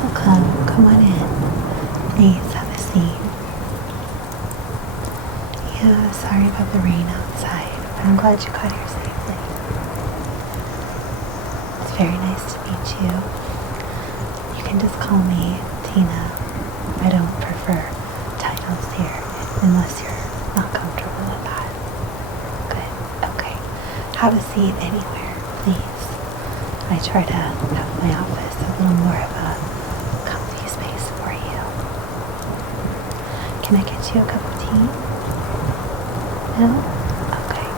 Welcome. Come on in. Please have a seat. Yeah, sorry about the rain outside, but I'm glad you got here safely. It's very nice to meet you. You can just call me Tina. I don't prefer titles here unless you're not comfortable with that. Good. Okay. Have a seat anywhere, please. I try to have my office a little more of a comfy space for you. Can I get you a cup of tea? No? Okay.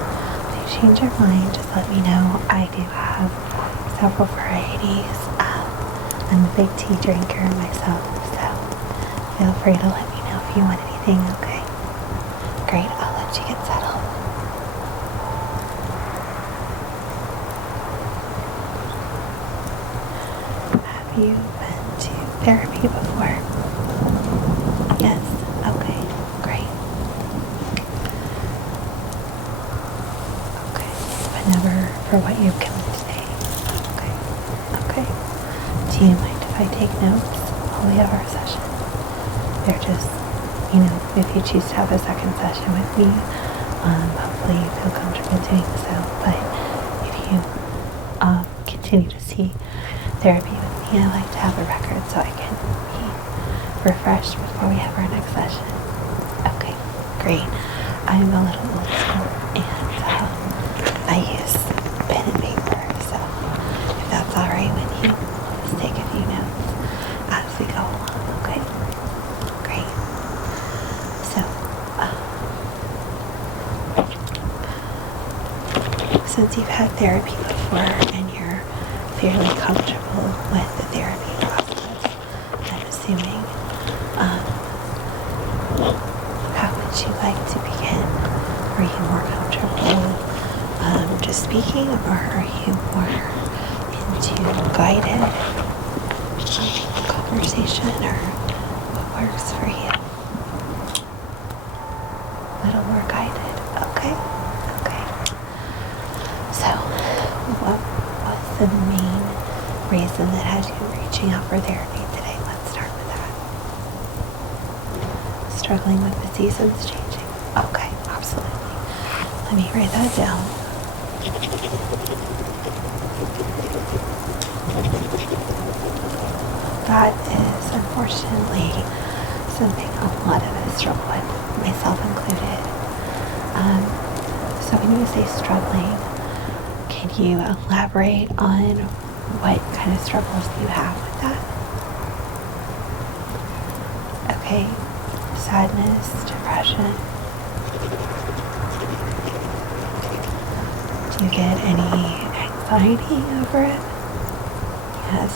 If you change your mind, just let me know. I do have several varieties. I'm a big tea drinker myself, so feel free to let me know if you want anything, okay? Great, I'll let you get settled. Have you been to therapy before? Yes? Okay, great. Okay, but never for what you've given today. Okay, okay. Do you mind if I take notes while we have our session? They're just, if you choose to have a second session with me, hopefully you feel comfortable doing so. But if you continue to see therapy with me, I like to have a record so I can be refreshed before we have our next session. Okay, great. I'm a little old school and I use pen and paper, so if that's alright with you, let's take a few notes as we go along, okay? Great. So, since you've had therapy before and you're fairly comfortable with the therapy process, I'm assuming, how would you like to begin? Are you more comfortable just speaking, or are you more into guided conversation, or what works for you? A little more guided. Okay. Okay. So, what was the main reason that had you reaching out for therapy today? Let's start with that. Struggling with the seasons changing. Okay, absolutely. Let me write that down. That is unfortunately something a lot of us struggle with, myself included. So when you say struggling, can you elaborate on what kind of struggles you have with that? Okay, sadness, depression. Do you get any anxiety over it? Yes.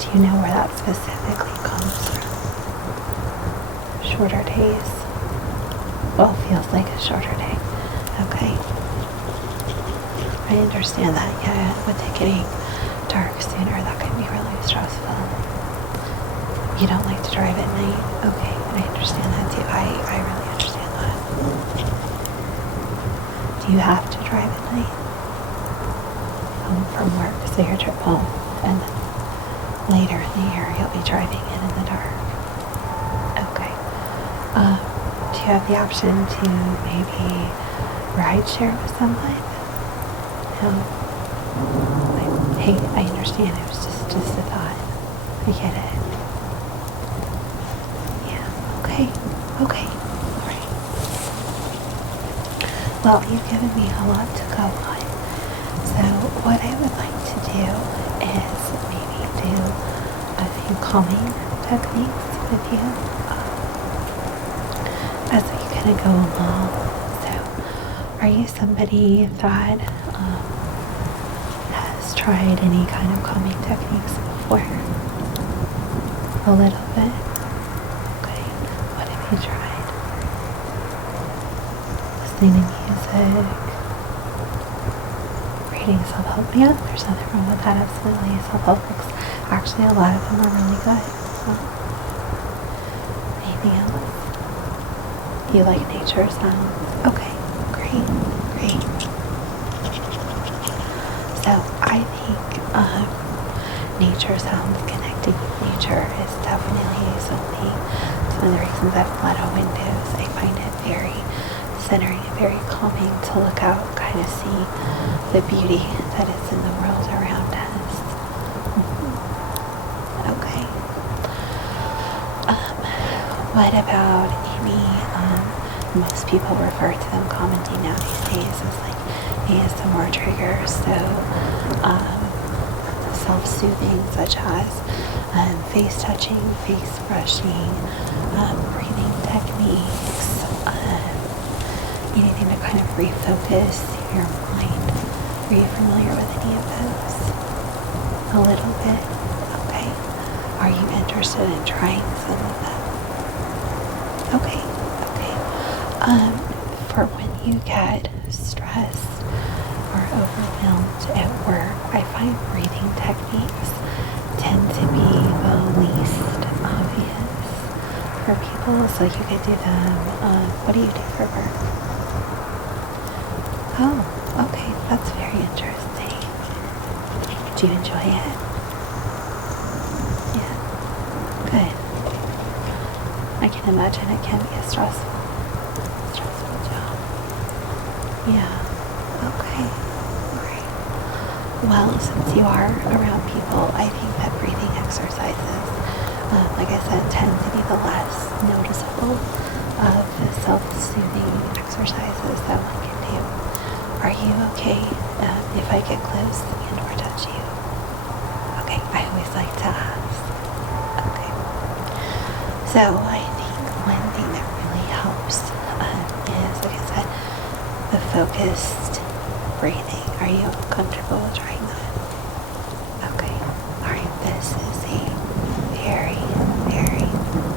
Do you know where that specifically comes from? Shorter days? Well, feels like a shorter day. Okay. I understand that, yeah, with it getting dark sooner, that can be really stressful. You don't like to drive at night? Okay, I understand that too. I really understand that. Do you have to drive at night? Home from work, so your trip home, and then later in the year you'll be driving in the dark. Okay. Do you have the option to maybe ride share with someone? No. Hey, I understand. It was just a thought. I get it. Yeah. Okay. Okay. All right. Well, you've given me a lot to go on. So what I would like to do is maybe do a few calming techniques with you as we kind of go along. So are you somebody that has tried any kind of calming techniques before? A little bit? Okay. What have you tried? Listening to music? Reading self-help? Yeah, there's nothing wrong with that, absolutely. Self-help books, actually a lot of them are really good. So, anything else? You like nature sounds? Okay, great, great. So I think nature nature sounds, connecting with nature is definitely something. It's one of the reasons I've let a windows. I find it very centering and very calming to look out, kind of see the beauty that is in the world around us. Okay. What about any, most people refer to them commonly now these days as like ASMR triggers, so self-soothing, such as face touching, face brushing, breathing techniques, anything to kind of refocus your mind. Are you familiar with any of those? A little bit? Okay. Are you interested in trying some of them? Okay. For when you get stressed or overwhelmed at work, I find breathing techniques tend to be the least obvious for people, so you could do them. What do you do for work? Oh, okay, that's very interesting. Do you enjoy it? Yeah, good. I can imagine it can be a stressful job. Yeah, okay, great. Well, since you are around people, I think that breathing exercises, like I said, tend to be the less noticeable of the self-soothing exercises that one can do. Are you okay if I get close and or touch you? Okay, I always like to ask. Okay. So I think one thing that really helps is, like I said, the focused breathing. Are you comfortable trying that? Okay. All right. This is a very, very,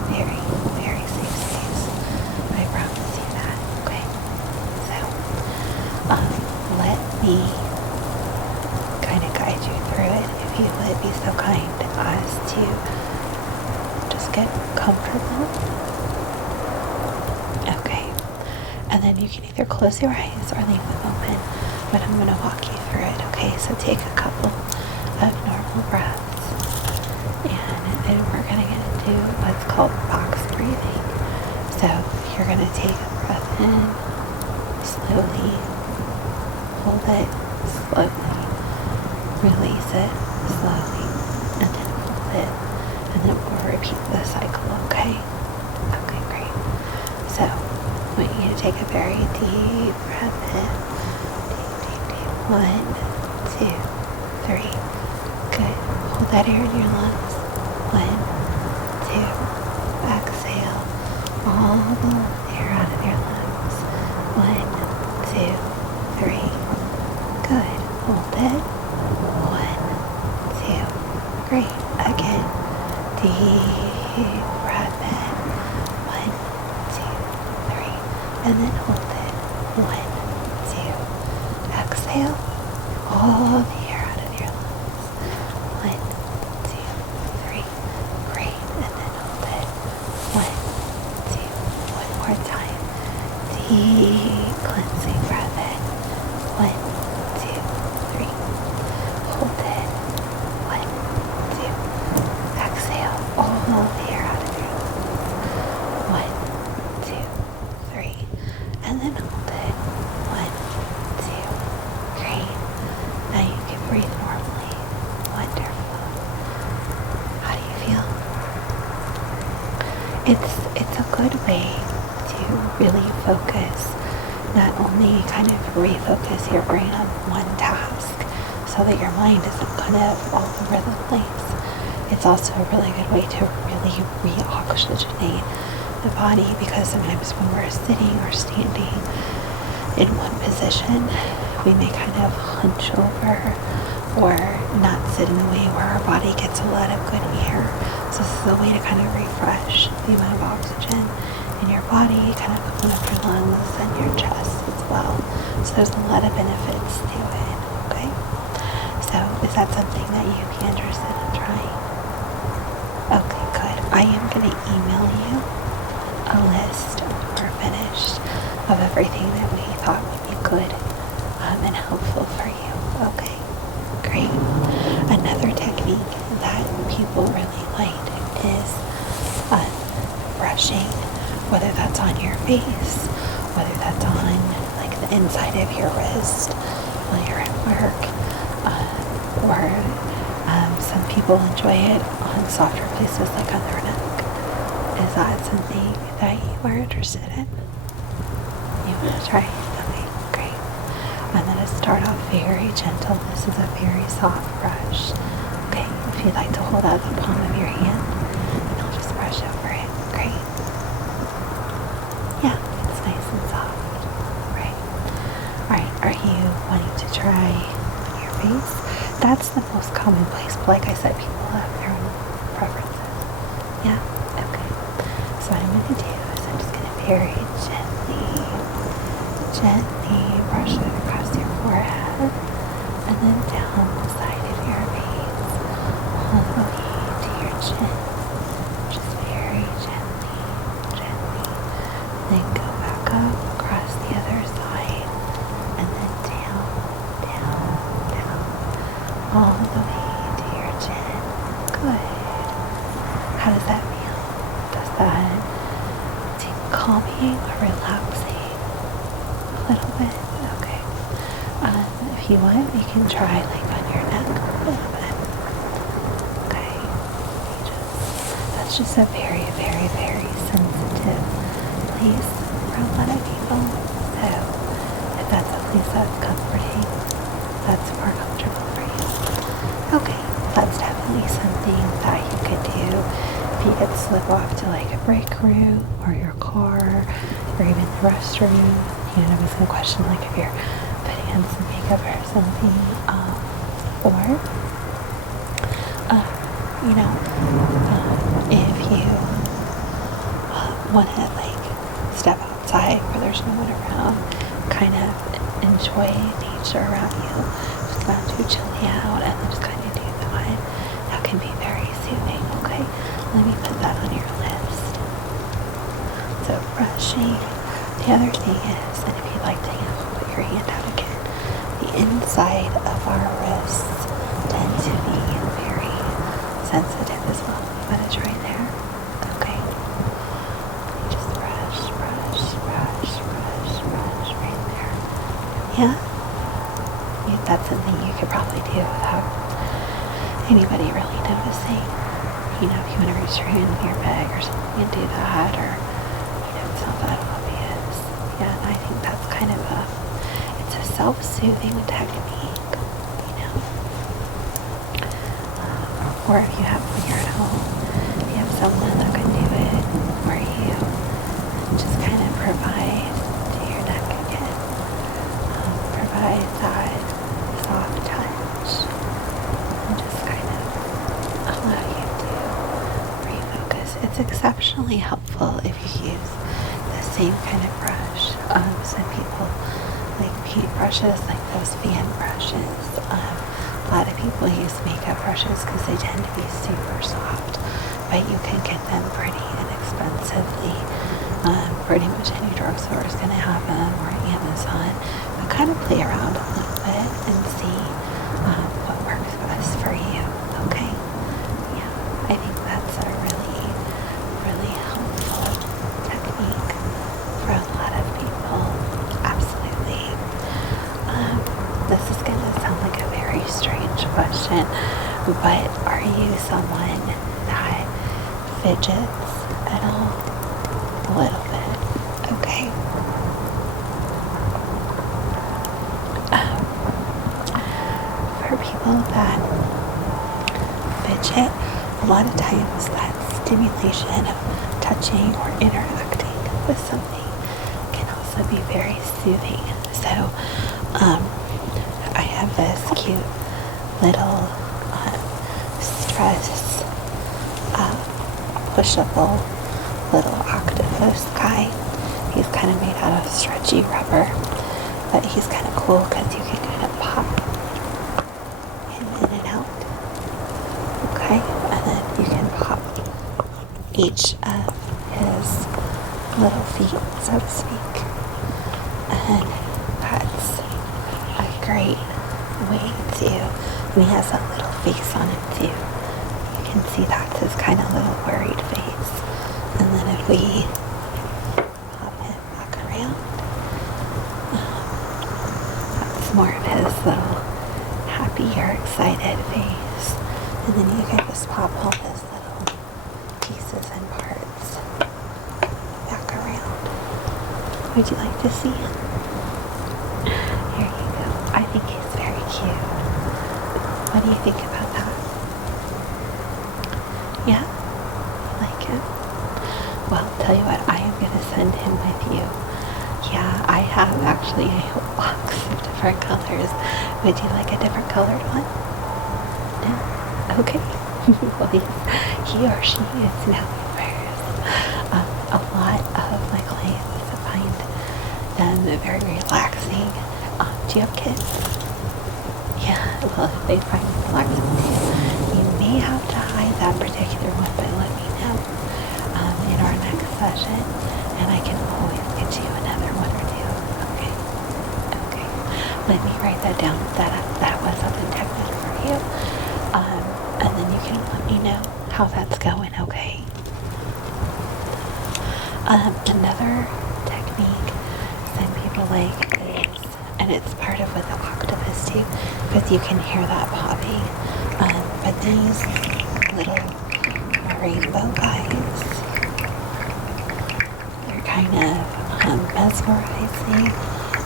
very, very safe space. I promise you that. Okay. So, let me kind of guide you through it. If you would be so kind as to just get comfortable. Okay. And then you can either close your eyes or leave them open, but I'm going to walk you through it. Okay, so take a couple of normal breaths, and then we're going to get into what's called box breathing. So you're going to take a breath in, slowly, hold it, slowly, release it, slowly, and then hold it, and then we'll repeat the cycle, okay? Okay, great. So I want you to take a very deep breath in. Deep. 1, 2, 3. Good. Hold that air in your lungs. 1, 2. Exhale all the air out of your lungs. 1, 2, 3. Good. Hold it. 1, 2. Great. Again. Deep breath in. 1, 2, 3. And then hold it. 1, 2. Exhale all the air out of your lungs. 1, 2, 3. Great. And then hold it. 1, 2. One more time. Deep cleansing breath in. 1, 2, 3. Hold it. 1, 2. Exhale all the air out of your lungs. 1, 2, 3. And then hold it. 1, 2. Great. Now you can breathe normally. Wonderful. How do you feel? It's a good way to really focus, not only kind of refocus your brain on one task so that your mind isn't kind of all over the place. It's also a really good way to really re-oxygenate the body, because sometimes when we're sitting or standing in one position, we may kind of hunch over or not sit in a way where our body gets a lot of good air. So this is a way to kind of refresh the amount of oxygen in your body, kind of open up your lungs and your chest as well. So there's a lot of benefits to it, okay? So is that something that you'd be interested in trying? Okay, good. I am going to email you a list when we're finished of everything that we thought would be good and helpful for you. Okay, great. Another technique that face, whether that's on like the inside of your wrist while you're at work, or some people enjoy it on softer places like on their neck. Is that something that you are interested in? You want to try? Okay, great. I'm going to start off very gentle. This is a very soft brush. Okay, if you'd like to hold out the palm of your hand, and I'll just brush over it. Great. Yeah, it's nice and soft. Right. Alright, are you wanting to try on your face? That's the most common place, but like I said, people have their own preferences. Yeah? Okay. So what I'm going to do is I'm just going to very gently brush it across your forehead and then down the side of your face all the way to your chin. Just very gently. Then go back up across the other side and then down, all the way to your chin. Good. How does that feel? Does that seem calming or relaxing? A little bit? Okay. If you want, you can try like on your neck a little bit. Okay. That's just a very sensitive place for a lot of people. So if that's a place that's comforting, that's more comfortable for you. Okay. That's definitely something that you could do if you could slip off to like a break room or your car or even the restroom. I was going to question like if you're putting on some makeup or something, or if you want to like step outside where there's no one around, kind of enjoy nature around you, just not too chilly out, and then just kind of do that can be very soothing. Okay, let me put that on your list. So brushing. The other thing is, and if you'd like to put your hand out again, the inside of our wrists tend to be very sensitive as well. You want to try there? Okay. You just brush right there. Yeah? That's something you could probably do without anybody really noticing. If you want to reach your hand in your bag or something and do that, or it's not that obvious. Yeah, and I think that's kind of it's a self-soothing technique, or if you have, when you're at home, if you have someone that can do it for you, just kind of provide to your neck again, provide that soft touch, and just kind of allow you to refocus. It's exceptionally helpful if you use the same kind of brush. Some people like paint brushes, like those fan brushes. A lot of people use makeup brushes because they tend to be super soft, but you can get them pretty inexpensively. Pretty much any drugstore is going to have them, or Amazon. But kind of play around a little bit and see what works best for you. Okay? Yeah, I think that's a really helpful technique for a lot of people. Absolutely. This is going to sound like a very strange question, but are you someone that fidgets at all? A little bit. Okay. For people that fidget, a lot of times that stimulation of touching or interacting with something can also be very soothing. So I have this cute little stress pushable little octopus guy. He's kind of made out of stretchy rubber, but he's kind of cool because you can kind of pop him in and out. Okay, and then you can pop each of his little feet, so to speak, and that's a great way to, and he has that little face on it too. You can see that's his kind of little worried face. And then if we pop him more of his little happy or excited face. And then you can just pop all his little pieces and parts back around. Would you like to see him? Here you go. I think he's very cute. What do you think about that? Yeah? You like him? Well, tell you what, I am going to send him with you. Yeah, I have actually a whole box of different colors. Would you like a different colored one? No? Okay. Well, he or she is now yours. A lot of my clients find them very relaxing. Do you have kids? Yeah, well, if they find it relaxing too, you may have to hide that particular one, but let me know in our next session, and I can always get you another one or two. Okay? Okay. Let me write that down. That was something technical for you. And then you can let me know how that's going, okay? Another technique some people like is, and it's part of what the octopus do, because you can hear that popping, but these little rainbow guys, they're kind of mesmerizing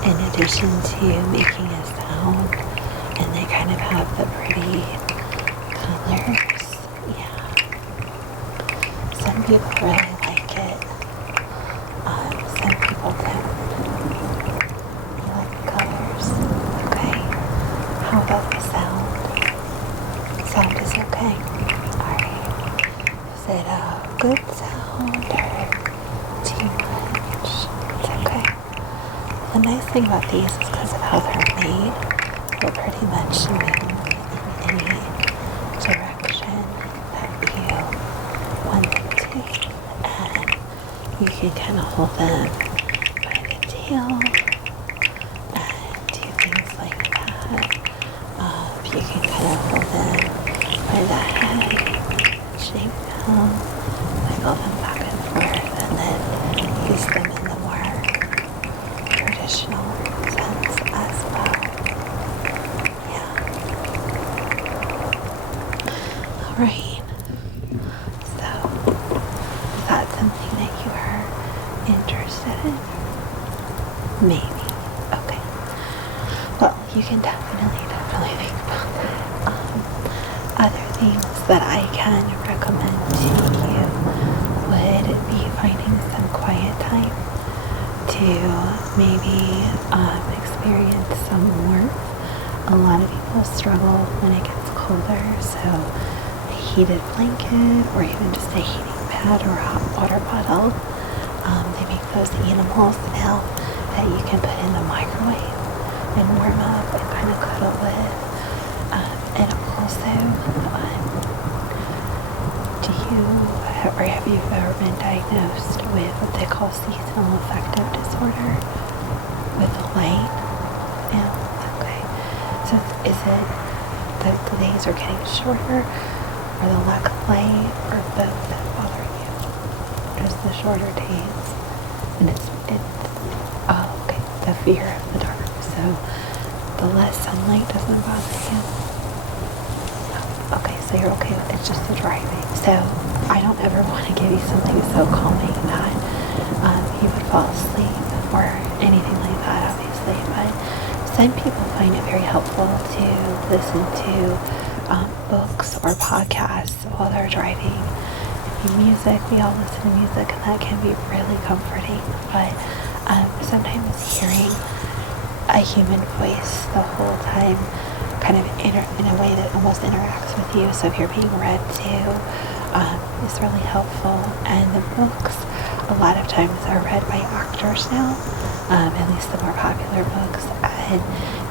in addition to making a sound, and they kind of have the pretty colors. Yeah. Some people really like it. Some people don't. You like the colors? Okay. How about the sound? Sound is okay. Alright. Is it a good sound or too much? It's okay. The nice thing about these is because of how they're made, they'll pretty much move in any direction that you want them to. And you can kind of hold them by the tail and do things like that. You can kind of hold them by the head, shake them, wiggle them back and forth, and then use them in the more traditional sense as well. Yeah. Alright. So, is that something that you are interested in? Maybe. Okay. Well, you can definitely think about that. Other things that I can recommend to you would be finding some quiet time to maybe experience some warmth. A lot of people struggle when it gets colder, so a heated blanket or even just a heating pad or a hot water bottle. They make those animals now that you can put in the microwave and warm up and kind of cuddle with. And also, have you ever been diagnosed with what they call seasonal affective disorder with the light? Yeah, okay. So is it that the days are getting shorter, or the lack of light, or both that bother you? Just the shorter days, and it's okay, the fear of the dark. So the less sunlight doesn't bother you. Okay, so you're okay with it's just the driving. So I don't ever want to give you something so calming that you would fall asleep or anything like that, obviously. But some people find it very helpful to listen to books or podcasts while they're driving. Music, we all listen to music, and that can be really comforting. But sometimes hearing a human voice the whole time kind of in a way that almost interacts with you. So if you're being read to, is really helpful. And the books, a lot of times, are read by actors now, at least the more popular books, and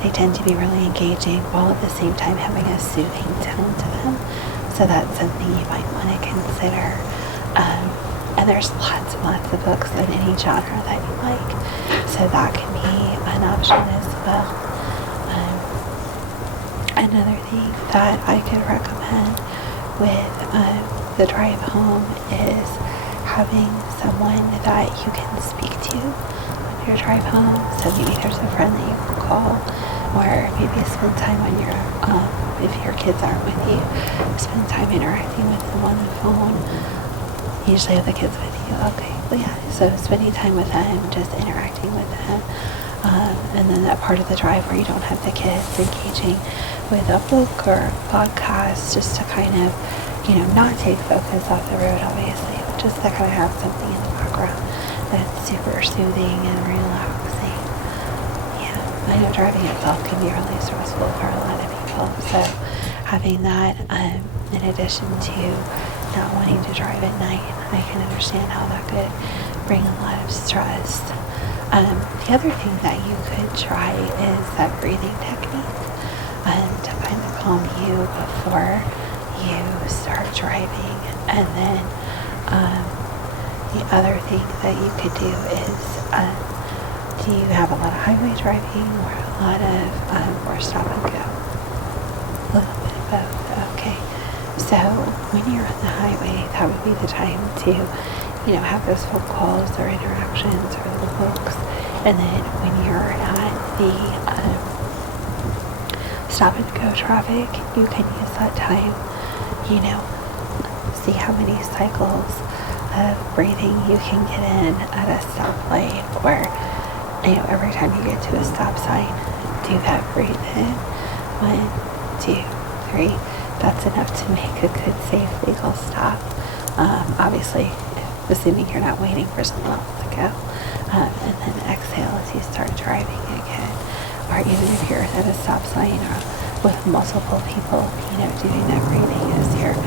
they tend to be really engaging while at the same time having a soothing tone to them. So that's something you might want to consider. And there's lots and lots of books in any genre that you like, so that can be an option as well. Another thing that I could recommend with the drive home is having someone that you can speak to on your drive home. So maybe there's a friend that you can call or maybe spend time on your, if your kids aren't with you, spend time interacting with them on the phone. Usually have the kids with you. Okay, well, yeah, so spending time with them, just interacting with them. And then that part of the drive where you don't have the kids, engaging with a book or a podcast, just to kind of, not take focus off the road, obviously, but just to kind of have something in the background that's super soothing and relaxing. Yeah, I know driving itself can be really stressful for a lot of people, so having that, in addition to not wanting to drive at night, I can understand how that could bring a lot of stress. The other thing that you could try is that breathing technique, to kind of calm you before you start driving. And then the other thing that you could do is, do you have a lot of highway driving or a lot of or stop and go? A little bit of both. Okay. So when you're on the highway, that would be the time to, have those phone calls or interactions or little books. And then when you're at the stop and go traffic, you can use that time, see how many cycles of breathing you can get in at a stoplight, or, every time you get to a stop sign, do that breathe in. 1, 2, 3. That's enough to make a good, safe, legal stop. Obviously, assuming you're not waiting for someone else to go. And then exhale as you start driving again. Or even if you're at a stop sign or with multiple people, doing that breathing as you're,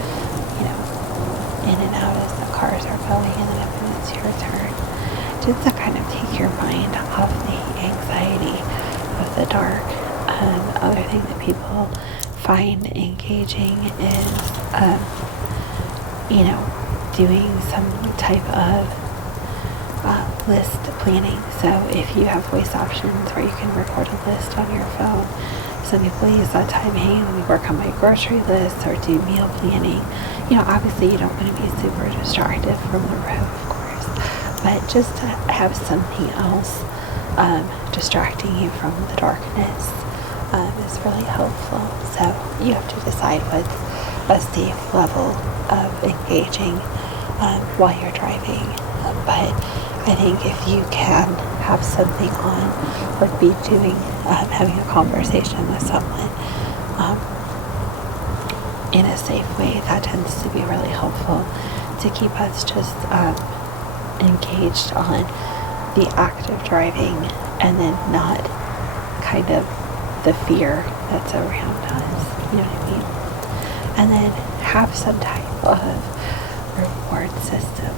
in and out as the cars are going, and then when it's your turn. Just to kind of take your mind off the anxiety of the dark. The other thing that people find engaging is, doing some type of list planning. So if you have voice options where you can record a list on your phone, some people use that time, hey, let me work on my grocery list or do meal planning. Obviously you don't want to be super distracted from the road, of course, but just to have something else distracting you from the darkness is really helpful. So you have to decide what's a safe level of engaging while you're driving. But I think if you can have something on, would be doing, having a conversation with someone in a safe way, that tends to be really helpful to keep us just engaged on the act of driving, and then not kind of the fear that's around us, you know what I mean? And then have some type of reward system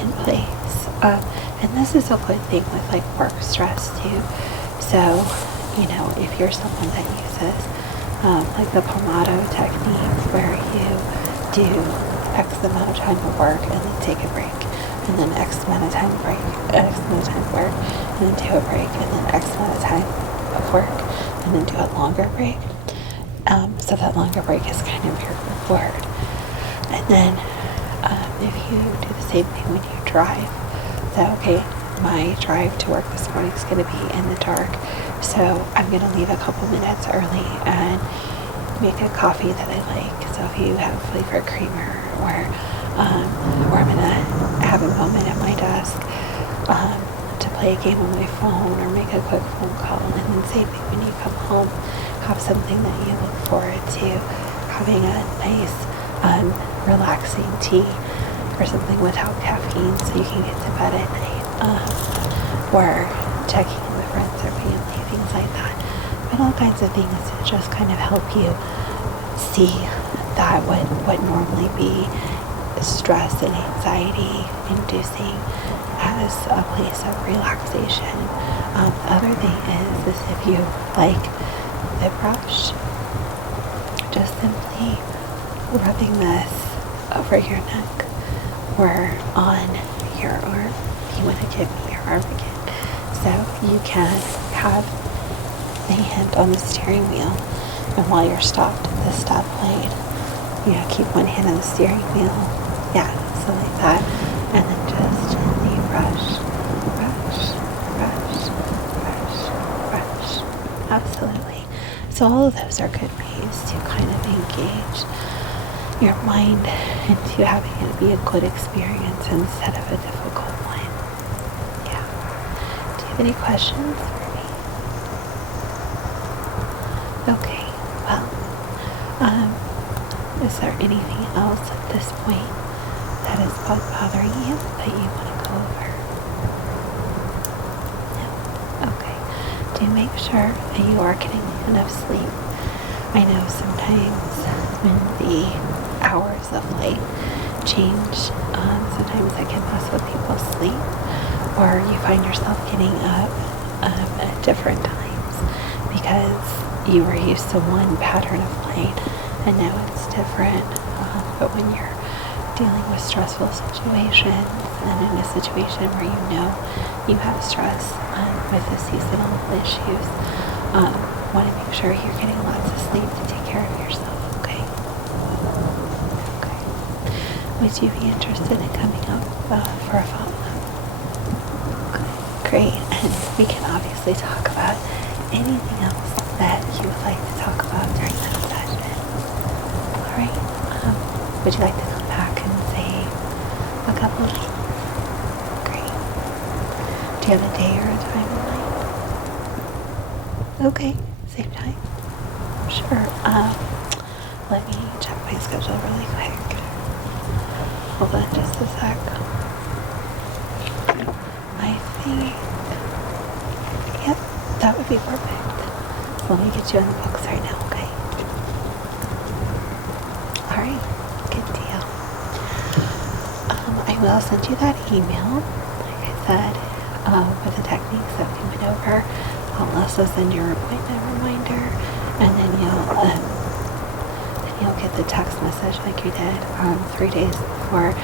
in place. And this is a good thing with like work stress too. So, if you're someone that uses like the Pomodoro technique, where you do X amount of time of work and then take a break, and then X amount of time break, X amount of time of work, and then do a break, and then X amount of time of work, and then do a longer break. So that longer break is kind of your reward. And then if you do the same thing when you drive, so okay, my drive to work this morning is going to be in the dark, so I'm going to leave a couple minutes early and make a coffee that I like. So if you have flavored creamer, or I'm going to have a moment at my desk to play a game on my phone or make a quick phone call. And then same thing when you come home, have something that you look forward to, having a nice relaxing tea or something without caffeine so you can get to bed at night, or checking in with friends or family, things like that. But all kinds of things to just kind of help you see that what normally be stress and anxiety inducing as a place of relaxation. The other thing is if you like the brush, just simply rubbing this over your neck or on your arm. You want to give me your arm again. So you can have the hand on the steering wheel, and while you're stopped at the stoplight, keep one hand on the steering wheel. Yeah, so like that. And then just gently brush, brush, brush, brush, brush. Absolutely. So all of those are good ways to kind of engage your mind into having it be a good experience instead of a difficult one. Yeah. Do you have any questions for me? Okay. Well, is there anything else at this point that is bothering you that you want to go over? No? Okay. Do make sure that you are getting enough sleep. I know sometimes when the hours of light change, sometimes it can mess with people's sleep, or you find yourself getting up at different times because you were used to one pattern of light and now it's different. But when you're dealing with stressful situations and in a situation where you know you have stress with the seasonal issues, want to make sure you're getting lots of sleep to take care of yourself, okay? Okay. Would you be interested in coming up for a follow-up? Okay, great. And we can obviously talk about anything else that you would like to talk about during that session. All right. Would you like to come back in, say, a couple of weeks? Great. Do you have a day or a time in mind? Okay. Same time? Sure. Let me check my schedule really quick. Hold on just a sec. I think, yep, that would be perfect. So let me get you in the books right now, okay? Alright, good deal. I will send you that email, like I said, with the techniques that we went over. I'll also send your appointment reminder, and then you'll get the text message like you did 3 days before,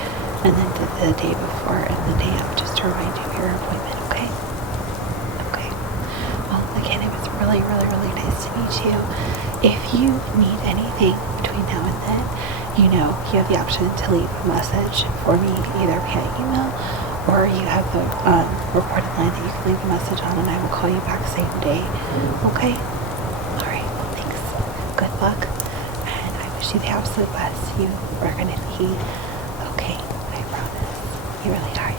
and then the day before and the day of, just to remind you of your appointment, okay? Okay. Well, again, it was really, really, really nice to meet you. If you need anything between now and then, you have the option to leave a message for me either via email, or you have the recorded line that you can leave a message on, and I will call you back same day. Okay? All right. Thanks. Good luck. And I wish you the absolute best. You are going to be okay. I promise. You really are.